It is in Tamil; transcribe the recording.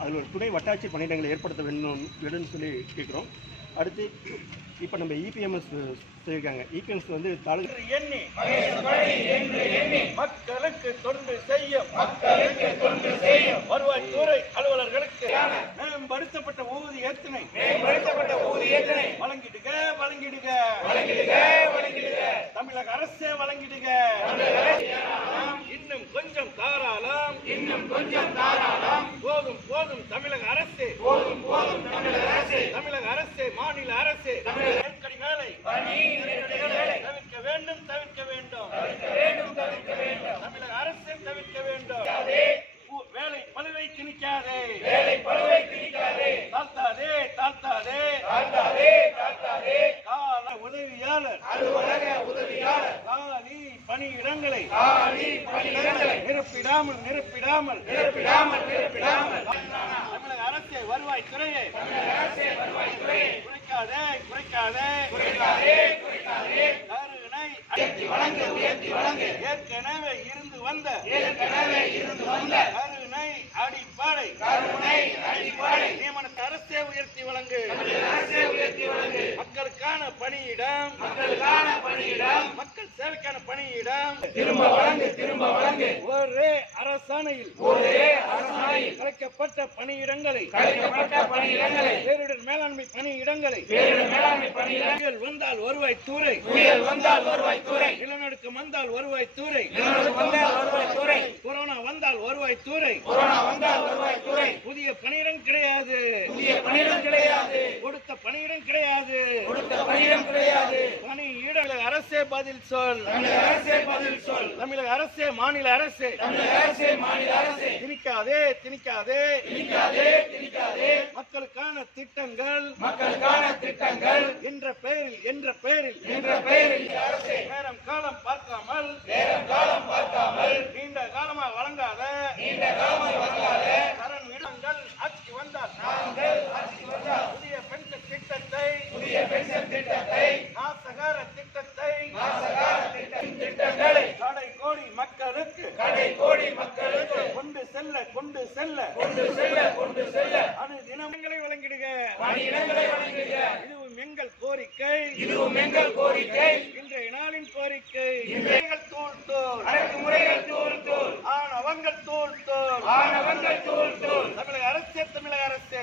அலுவலர் துணை வட்டாட்சியர் பணியிடங்களை ஏற்படுத்த வேண்டும் வேணும்னு சொல்லி கேட்குறோம். அடுத்து இப்போ நம்ம இபிஎம்எஸ் சொல்லியிருக்காங்க இபிஎம்எஸ் வந்து தாலுகா எண்ணி மக்களுக்கு தொண்டு செய்யும் மக்களுக்கு தொண்டு செய்யும். வருவாய்த்துறை அலுவலர்களுக்கு மேம்படுத்தப்பட்ட ஊதியத்தினை மேம்படுத்தப்பட்ட ஊதியத்தினை வழங்கிடுக வழங்கிடுக. வழங்கிடுக வழங்கிடுக. தமிழக அரசே வழங்கிடுக. இன்னும் கொஞ்சம் தாராளம். இன்னும் கொஞ்சம் தாராளம். போதும் போதும் தமிழக அரசு. போதும் போதும் தமிழக அரசு. தமிழக அரசு மாநில அரசு. நெருக்கடி வேலை தவிர்க்க வேண்டும் தவிர்க்க வேண்டும். தமிழக அரசு தவிர்க்க வேண்டும். வேலை பழுவை திணிக்காதே. வேலை பழுவை திணிக்காதே. தாழ்த்தாதே தாழ்த்தாதே. தாழ்த்தாதே தாழ்த்தாதே. கால உதவியாளர். அலுவலக உதவியாளர். பணியிடங்களை நிரப்பிடாமல் நிரப்பிடாமல் நிரப்பிடாமல் நிரப்பிடாமல் தமிழக அரசு வருவாய் துறையை. குறைக்காதே குறைக்காதே. குறைக்காதே குறைக்காதே. கருணை உயர்த்தி வழங்கு உயர்த்தி வழங்கு. ஏற்கனவே இருந்து வந்த ஏற்கனவே இருந்து வந்த கருணை அடிப்படை. கருணை அடிப்படை. நியமனத்தை அரசே உயர்த்தி வழங்கு. அரசே உயர்த்தி வழங்கு. மக்களுக்கான பணியிடம். மக்களுக்கான பணியிடம். மக்கள் சேவைக்கான பணியிடம் திரும்ப வழங்கு திரும்ப வழங்கு. ஒரே அரசாணையில் ஒரே அரசாணையில் கலைக்கப்பட்ட பணியிடங்களை கலைக்கப்பட்ட பணியிடங்களை பேரிடர் மேலாண்மை பணியிடங்களை பேரிடர் மேலாண்மை பணியிடங்கள் வந்தால் வருவாய் புயல் வந்தால் வருவாய் துறை நிலநடுக்கம் வந்தால் வருவாய் நிலநடுக்கம் வந்தால் வருவாய் துறை கொரோனா வந்தால் வருவாய் துறை கொரோனா வந்தால் வருவாய் துறை புதிய பணியிடம் கிடையாது புதிய பணியிடம் கிடையாது கொடுத்த பணியிடம் கிடையாது கொடுத்த பணியிடம் கிடையாது பணியிட அரசே பதில் சொல். தமிழக அரசே பதில் சொல். தமிழக அரசே மாநில அரசு. தமிழக அரசே மாநில அரசு. திணிக்காதே திணிக்காதே. திணிக்காதே திணிக்காதே. மக்களுக்கான திட்டங்கள். மக்களுக்கான திட்டங்கள். என்ற பெயரில் என்ற பெயரில். என்ற பெயரில் நேரம் காலம் பார்க்காமல். நேரம் காலம் பார்க்காமல். நீண்ட காலமாக வழங்காத. நீண்ட காலமாக வழங்காத கரண் இடங்கள் ஆட்சி வந்தால் நாங்கள் ஆட்சி வந்தால் புதிய பென்ஷன் திட்டத்தை புதிய பென்ஷன் திட்டத்தை நாசகார திட்டத்தை நாசகார திட்டங்களை கடை கோடி மக்களுக்கு கடை கோடி மக்களுக்கு கொண்டு செல்ல கொண்டு செல்ல கொண்டு செல்ல கொண்டு செல்ல அணு தினங்களை வழங்கிடுக. பணியிடங்களை வழங்கிடுக. இதுவும் எங்கள் கோரிக்கை. இதுவும் எங்கள் கோரிக்கை. இன்றைய நாளின் கோரிக்கை. இன்றைகள் தூள் தூள் அடக்குமுறைகள் தூள் தூள் ஆணவங்கள் தூள் தூள் ஆணவங்கள் தூள் தூள் தமிழக அரசே தமிழக அரசே.